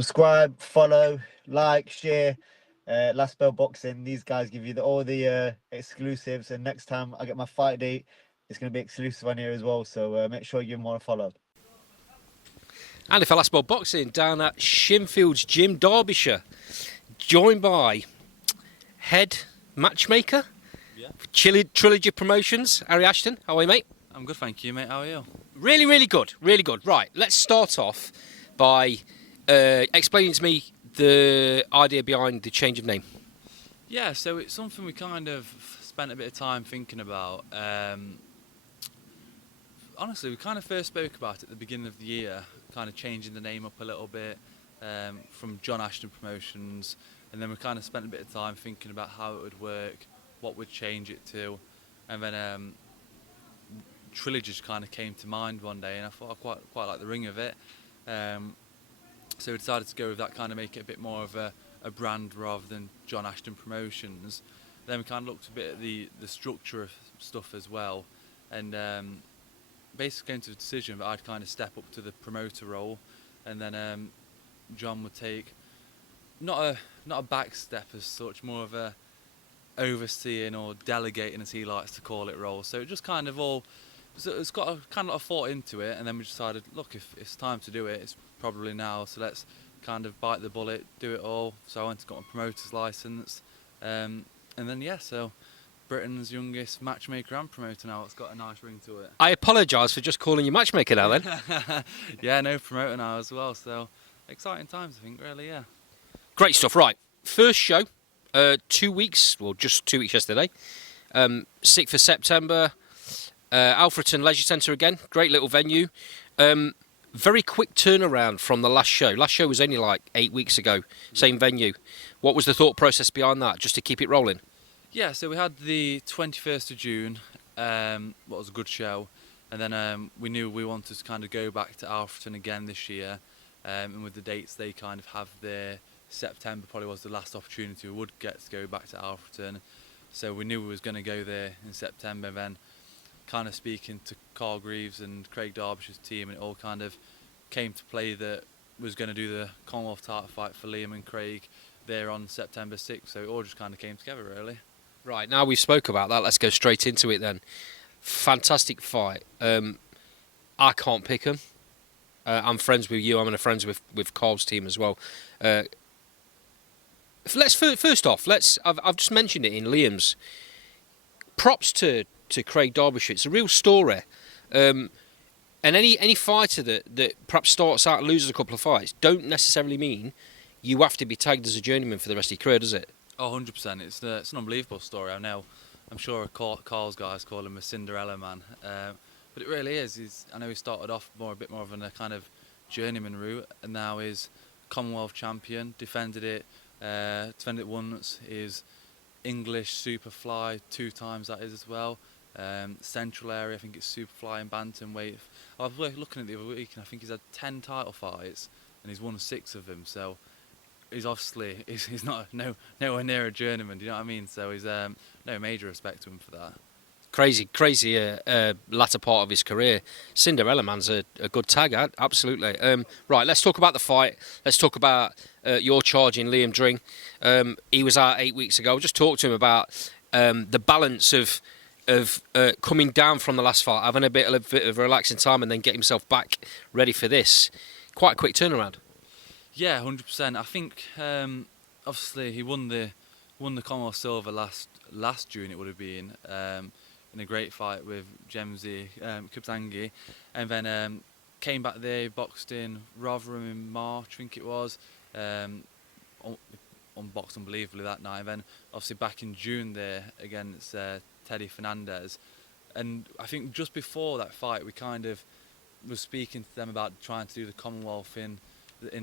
Subscribe, follow, like, share. Last Bell Boxing. These guys give you all the exclusives, and next time I get my fight date, it's going to be exclusive on here as well. So make sure you give them all a follow. And if I last ball boxing down at Shinfields Gym, Derbyshire, joined by head matchmaker, Trilogy Promotions, Harry Ashton. How are you, mate? I'm good, thank you, mate. How are you? Really, really good, really good. Right, let's start off by explaining to me the idea behind the change of name. Yeah, so it's something we kind of spent a bit of time thinking about. Honestly, we kind of first spoke about it at the beginning of the year, kind of changing the name up a little bit from John Ashton Promotions, and then we kind of spent a bit of time thinking about how it would work, what we'd change it to, and then Trilogy just kind of came to mind one day, and I thought I quite like the ring of it. So we decided to go with that, kind of make it a bit more of a brand rather than John Ashton Promotions. Then we kind of looked a bit at the structure of stuff as well, and basically came to the decision that I'd kind of step up to the promoter role, and then John would take not a back step as such, more of a overseeing or delegating, as he likes to call it, role. So it just kind of all, so it's got a kind of a thought into it, and then we decided, look, if it's time to do it, it's probably now, so let's kind of bite the bullet, do it all. So I went and got my promoter's license, and then so Britain's youngest matchmaker and promoter now. It's got a nice ring to it. I apologise for just calling you matchmaker now then. Yeah, no, promoter now as well, so exciting times, I think, really, yeah. Great stuff. Right, first show, 2 weeks, well, just 2 weeks yesterday, 6th of September, Alfreton Leisure Centre again, great little venue. Very quick turnaround from the last show. Last show was only like 8 weeks ago, same venue. What was the thought process behind that, just to keep it rolling? Yeah, so we had the 21st of June, what was a good show, and then we knew we wanted to kind of go back to Alfreton again this year, and with the dates they kind of have there, September probably was the last opportunity we would get to go back to Alfreton, so we knew we was going to go there in September. Then kind of speaking to Carl Greaves and Craig Derbyshire's team, and it all kind of came to play that was going to do the Commonwealth title fight for Liam and Craig there on September 6th, so it all just kind of came together, really. Right, now we've spoke about that, let's go straight into it then. Fantastic fight. I can't pick them. I'm friends with you, I'm friends with Carl's team as well. First off, I've just mentioned it in Liam's. Props to Craig Derbyshire. It's a real story. And any fighter that perhaps starts out and loses a couple of fights don't necessarily mean you have to be tagged as a journeyman for the rest of your career, does it? Oh, 100%. It's an unbelievable story. I'm sure Carl's guys call him a Cinderella man, but it really is. I know he started off a bit more of a kind of journeyman route, and now is Commonwealth champion. Defended it once. Is English Superfly 2 times, that is as well. Central area, I think it's Superfly and bantamweight. I was looking at the other week, and I think he's had 10 title fights, and he's won 6 of them. So he's obviously he's not nowhere near a journeyman. Do you know what I mean? So he's no major respect to him for that. Crazy latter part of his career. Cinderella man's a good tag, absolutely. Right, let's talk about the fight. Let's talk about your charge in Liam Dring. He was out 8 weeks ago. Just talk to him about the balance of coming down from the last fight, having a bit of relaxing time, and then get himself back ready for this. Quite a quick turnaround. Yeah, 100%. I think obviously he won the Commonwealth Silver last June. It would have been in a great fight with Jemzi Kubtangi, and then came back there, boxed in Rotherham in March, I think it was. Unboxed unbelievably that night. And then obviously back in June there against Teddy Fernandez, and I think just before that fight we kind of was speaking to them about trying to do the Commonwealth in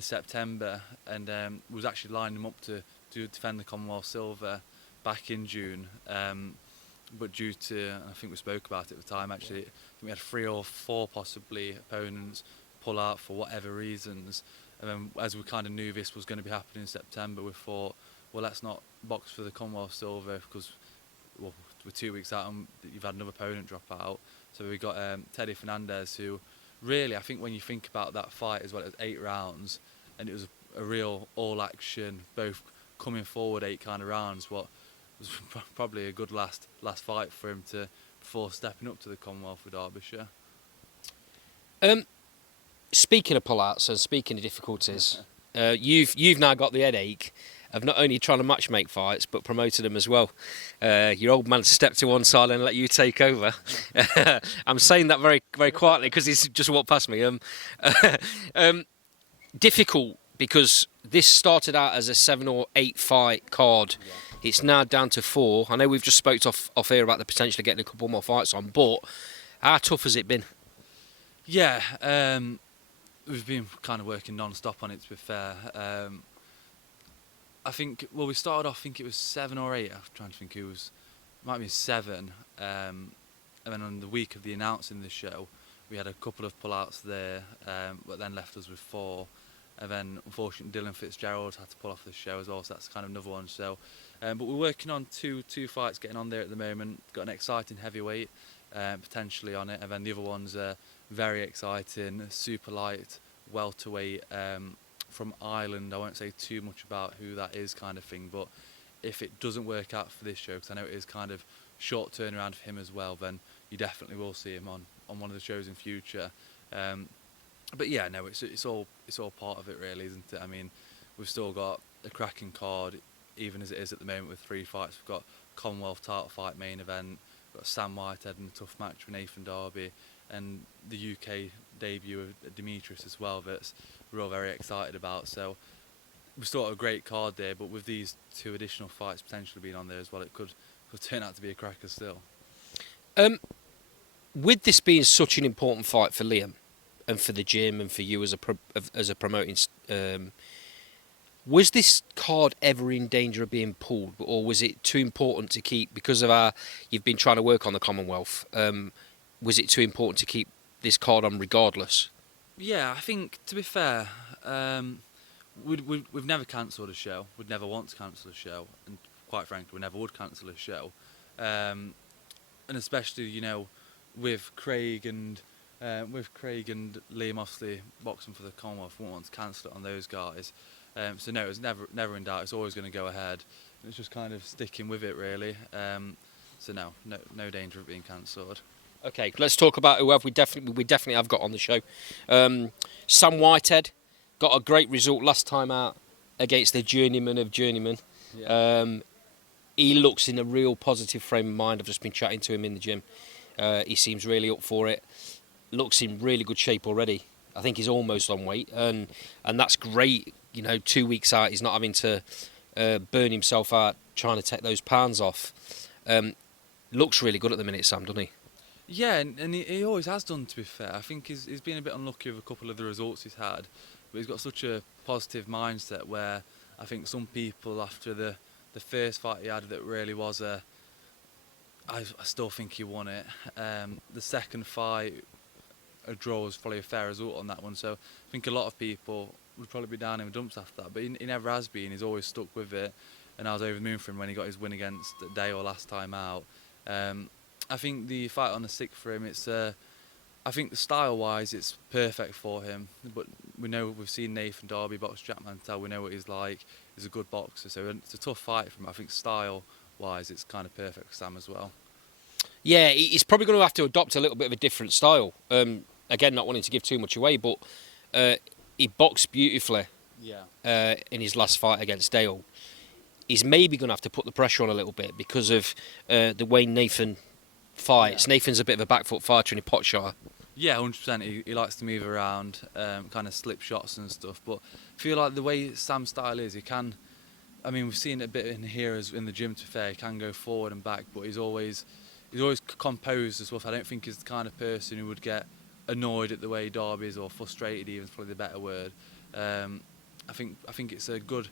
September, and was actually lining them up to defend the Commonwealth Silver back in June, but due to, I think we spoke about it at the time actually, I think we had 3 or 4 possibly opponents pull out for whatever reasons, and then as we kind of knew this was going to be happening in September, we thought, well, let's not box for the Commonwealth Silver because, well, we're 2 weeks out and you've had another opponent drop out. So we got Teddy Fernandez, who really, I think when you think about that fight as well, it was 8 rounds, and it was a real all-action, both coming forward 8 kind of rounds. What was probably a good last fight for him before stepping up to the Commonwealth with Derbyshire. Speaking of pullouts and speaking of difficulties, you've now got the headache of not only trying to matchmake fights but promoting them as well. Your old man stepped to one side and let you take over. I'm saying that very very quietly because he's just walked past me. Difficult because this started out as a 7 or 8 fight card. Yeah. It's now down to 4. I know we've just spoke off here about the potential of getting a couple more fights on, but how tough has it been? Yeah, we've been kind of working non-stop on it, to be fair. I think, well, we started off, I think it was 7 or 8. I'm trying to think, it might be 7. And then on the week of the announcing the show, we had a couple of pullouts there, but then left us with 4. And then, unfortunately, Dylan Fitzgerald had to pull off the show as well, so that's kind of another one. So, but we're working on two fights getting on there at the moment. Got an exciting heavyweight potentially on it, and then the other one's very exciting, super light welterweight from Ireland. I won't say too much about who that is, kind of thing, but if it doesn't work out for this show, because I know it is kind of short turnaround for him as well, then you definitely will see him on one of the shows in future. But yeah, no, it's all part of it, really, isn't it? I mean, we've still got a cracking card, even as it is at the moment with 3 fights. We've got Commonwealth title fight main event, we've got Sam Whitehead in a tough match with Nathan Darby, and the UK debut of Demetrius as well, that we're all very excited about. So we've still got a great card there, but with these 2 additional fights potentially being on there as well, it could turn out to be a cracker still. With this being such an important fight for Liam and for the gym and for you as a promoting, was this card ever in danger of being pulled, or was it too important to keep because of you've been trying to work on the Commonwealth? Was it too important to keep this card on regardless? Yeah, I think, to be fair, we've never cancelled a show. We'd never want to cancel a show, and quite frankly, we never would cancel a show. And especially, you know, with Craig and Liam obviously boxing for the Commonwealth, we won't want to cancel it on those guys. So no, it's never in doubt. It's always going to go ahead. It's just kind of sticking with it, really. So no danger of being cancelled. Okay, let's talk about who we definitely have got on the show. Sam Whitehead got a great result last time out against the journeyman of journeymen. Yeah. He looks in a real positive frame of mind. I've just been chatting to him in the gym. He seems really up for it. Looks in really good shape already. I think he's almost on weight, and that's great. You know, 2 weeks out, he's not having to burn himself out trying to take those pounds off. Looks really good at the minute, Sam, doesn't he? Yeah, and he always has done, to be fair. I think he's been a bit unlucky with a couple of the results he's had, but he's got such a positive mindset where I think some people, after the first fight he had, that really was I still think he won it. The second fight, a draw was probably a fair result on that one, so I think a lot of people would probably be down in the dumps after that, but he never has been. He's always stuck with it, and I was over the moon for him when he got his win against Dale last time out. I think the fight on the 6th for him, I think the style-wise, it's perfect for him. But we've seen Nathan Darby box Jack Mantel. We know what he's like. He's a good boxer, so it's a tough fight for him. I think style-wise, it's kind of perfect for Sam as well. Yeah, he's probably going to have to adopt a little bit of a different style. Again, not wanting to give too much away, but he boxed beautifully. Yeah. In his last fight against Dale. He's maybe going to have to put the pressure on a little bit because of the way Nathan fights. Yeah. Nathan's a bit of a back foot fighter and he pot shot. Yeah, 100%. He likes to move around, kind of slip shots and stuff. But I feel like the way Sam's style is, he can. I mean, we've seen it a bit in here as in the gym. To be fair, he can go forward and back, but he's always composed as well. I don't think he's the kind of person who would get annoyed at the way Darby is, or frustrated. Even is probably the better word. I think it's a good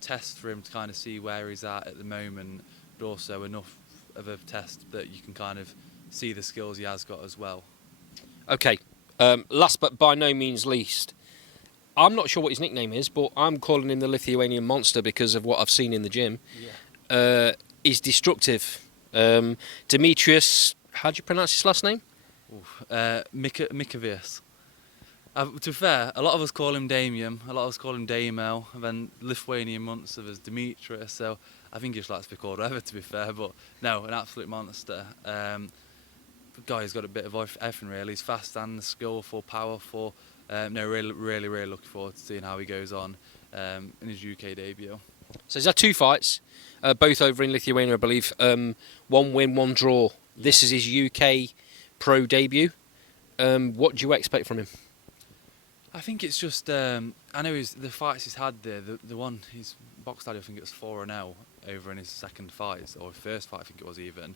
test for him to kind of see where he's at the moment, but also enough of a test that you can kind of see the skills he has got as well. Okay, last but by no means least, I'm not sure what his nickname is, but I'm calling him the Lithuanian Monster because of what I've seen in the gym. Yeah. He's destructive. Demetrius, how do you pronounce his last name? Mikavius. To be fair, a lot of us call him Damien, a lot of us call him Damel, and then Lithuanian monster as Demetrius, so I think he just likes to be called whatever, to be fair, but no, an absolute monster. The guy's got a bit of everything really. He's fast and skillful, powerful. No, really looking forward to seeing how he goes on in his UK debut. So he's had 2 fights, both over in Lithuania, I believe. 1 win, 1 draw. Yeah. This is his UK pro debut. What do you expect from him? I think it's just I know the fights he's had there. The one he's boxed out, I think it was 4-0 over in his second fight or first fight, I think it was even.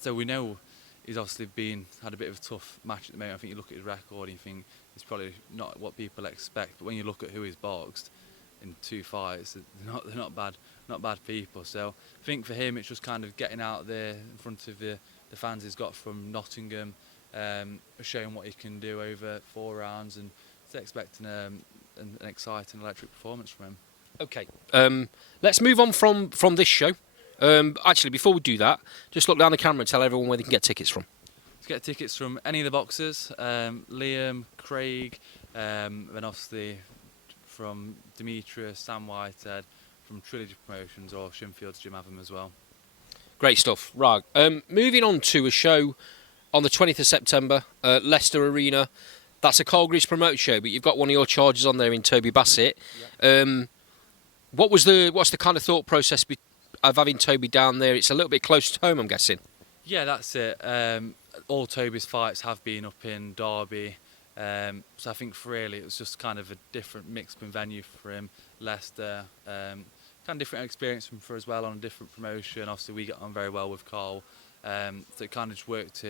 So we know he's obviously had a bit of a tough match at the moment. I think you look at his record and you think it's probably not what people expect. But when you look at who he's boxed in 2 fights, they're not bad people. So I think for him it's just kind of getting out there in front of the fans he's got from Nottingham, showing what he can do over 4 rounds, and expecting an exciting, electric performance from him. Okay, let's move on from this show. Actually, before we do that, just look down the camera and tell everyone where they can get tickets from. To get tickets from any of the boxers, Liam, Craig, then obviously from Demetrius, Sam Whitehead, from Trilogy Promotions or Shinfields, Jim Avon as well. Great stuff. Right, moving on to a show on the 20th of September, Leicester Arena. That's a Calgary's promote show, but you've got one of your charges on there in Toby Bassett. Yep. What's the kind of thought process of having Toby down there? It's a little bit close to home, I'm guessing. Yeah, that's it. All Toby's fights have been up in Derby, so I think really it was just kind of a different mixed venue for him. Leicester, kind of different experience for as well on a different promotion. Obviously, we got on very well with Carl, so it kind of just worked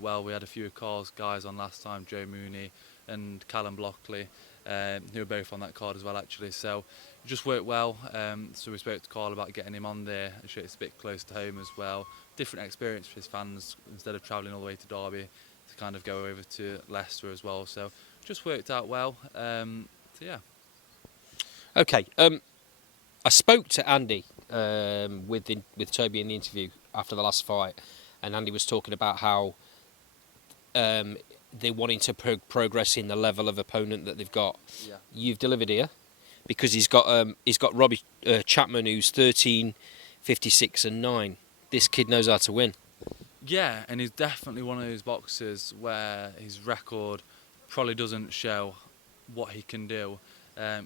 well. We had a few of Carl's guys on last time, Joe Mooney and Callum Blockley, who were both on that card as well actually. So it just worked well. So we spoke to Carl about getting him on there, and it's a bit close to home as well. Different experience for his fans instead of travelling all the way to Derby to kind of go over to Leicester as well. So just worked out well. So yeah. Okay. I spoke to Andy with Toby in the interview after the last fight, and Andy was talking about how they're wanting to progress in the level of opponent that they've got. Yeah. You've delivered here because he's got Robbie Chapman, who's 13, 56 and 9. This kid knows how to win. Yeah, and he's definitely one of those boxers where his record probably doesn't show what he can do.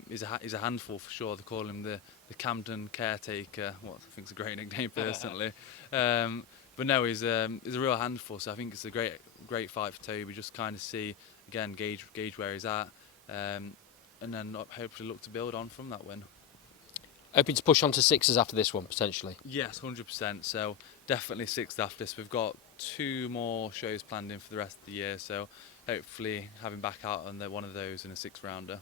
He's a handful for sure. They call him the Camden Caretaker. What I think is a great nickname personally. But no, he's a real handful. So I think it's a great fight for Toby. Just kind of see again, gauge where he's at, and then hopefully look to build on from that win. Hoping to push on to 6s after this one, potentially. Yes, 100%. So definitely 6 after this. We've got 2 more shows planned in for the rest of the year. So hopefully having back out on one of those in a 6-rounder.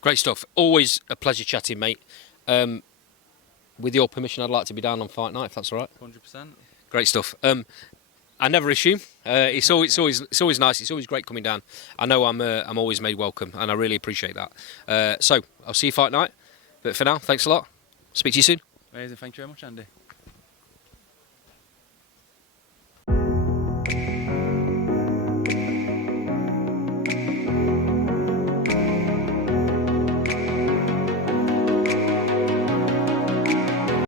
Great stuff. Always a pleasure chatting, mate. With your permission, I'd like to be down on fight night, if that's all right. 100%. Great stuff. I never assume. It's always nice. It's always great coming down. I know I'm always made welcome, and I really appreciate that. So I'll see you fight night. But for now, thanks a lot. Speak to you soon. Amazing. Thank you very much, Andy.